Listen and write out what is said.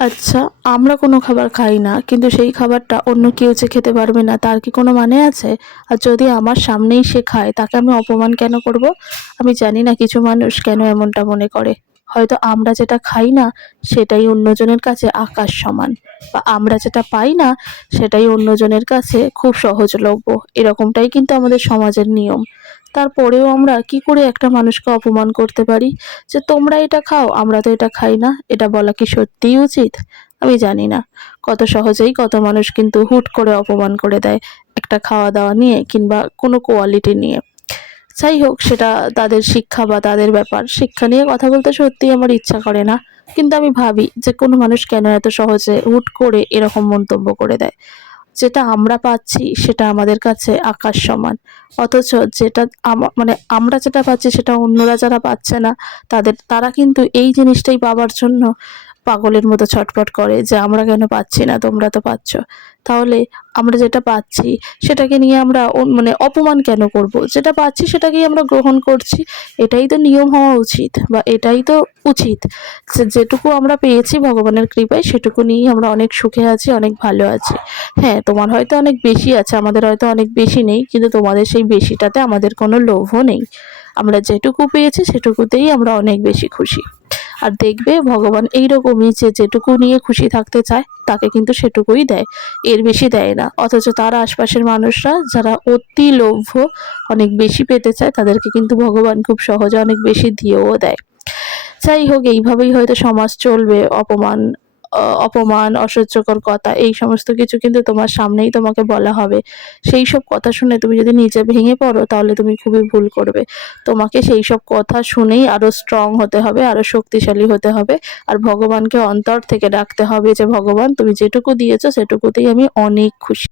আচ্ছা, আমরা কোনো খাবার খাই না, কিন্তু সেই খাবারটা অন্য কেউ যে খেতে পারবে না তার কি কোনো মানে আছে? আর যদি আমার সামনেই সে খায় তাকে আমি অপমান কেন করব? আমি জানি না কিছু মানুষ কেন এমনটা মনে করে। হয়তো আমরা যেটা খাই না সেটাই অন্যজনের কাছে আকাশ সমান, বা আমরা যেটা পাই না সেটাই অন্যজনের কাছে খুব সহজলভ্য। এরকমটাই কিন্তু আমাদের সমাজের নিয়ম। তারপরেও আমরা কি করে একটা মানুষকে অপমান করতে পারি? যে তোমরা এটা খাও আমরা তো এটা খাই না, এটা বলা কি সত্যিই উচিত? আমি জানি না। কত সহজেই কত মানুষ কিন্তু হুট করে অপমান করে দেয় একটা খাওয়া দাওয়া নিয়ে কিংবা কোনো কোয়ালিটি নিয়ে। যাই হোক, সেটা তাদের শিক্ষা বা তাদের ব্যাপার। শিক্ষা নিয়ে কথা বলতে সত্যিই আমার ইচ্ছা করে না, কিন্তু আমি ভাবি যে কোনো মানুষ কেন এত সহজে হুট করে এরকম মন্তব্য করে দেয়? যেটা আমরা পাচ্ছি সেটা আমাদের কাছে আকাশ সমান, অথচ যেটা মানে আমরা যেটা পাচ্ছি সেটা অন্যরা যারা পাচ্ছে না, তারা কিন্তু এই জিনিসটাই পাবার জন্য পাগলের মতো ছটফট করে যে আমরা কেন পাচ্ছি না, তোমরা তো পাচ্ছ। তাহলে আমরা যেটা পাচ্ছি সেটাকে নিয়ে আমরা মানে অপমান কেন করব? যেটা পাচ্ছি সেটাকেই আমরা গ্রহণ করছি। এটাই তো নিয়ম হওয়া উচিত, বা এটাই তো উচিত যে যেটুকু আমরা পেয়েছি ভগবানের কৃপায় সেটুকু নিয়েই আমরা অনেক সুখে আছি, অনেক ভালো আছি। হ্যাঁ, তোমার হয়তো অনেক বেশি আছে, আমাদের হয়তো অনেক বেশি নেই, কিন্তু তোমাদের সেই বেশিটাতে আমাদের কোনো লোভও নেই। আমরা যেটুকু পেয়েছি সেটুকুতেই আমরা অনেক বেশি খুশি। আর দেখবে ভগবান এইরকমই, যে যেটুকু নিয়ে খুশি থাকতে চায় তাকে কিন্তু সেটুকুই দেয়, এর বেশি দেয় না। অথচ তার আশপাশের মানুষরা যারা অতি লোভ্য, অনেক বেশি পেতে চায়, তাদেরকে কিন্তু ভগবান খুব সহজে অনেক বেশি দিয়েও দেয়। যাই হোক, এইভাবেই হয়তো সমাজ চলবে। অপমান, অসহ্যকর কথা এই সমস্ত কিছু কিন্তু তোমার সামনেই তোমাকে বলা হবে। সেই সব কথা শুনে তুমি যদি নিজে ভেঙে পড়ো তাহলে তুমি খুবই ভুল করবে। তোমাকে সেই সব কথা শুনেই আরো স্ট্রং হতে হবে, আরো শক্তিশালী হতে হবে। আর ভগবানকে অন্তর থেকে ডাকতে হবে যে ভগবান তুমি যেটুকু দিয়েছো সেটুকুতেই আমি অনেক খুশি।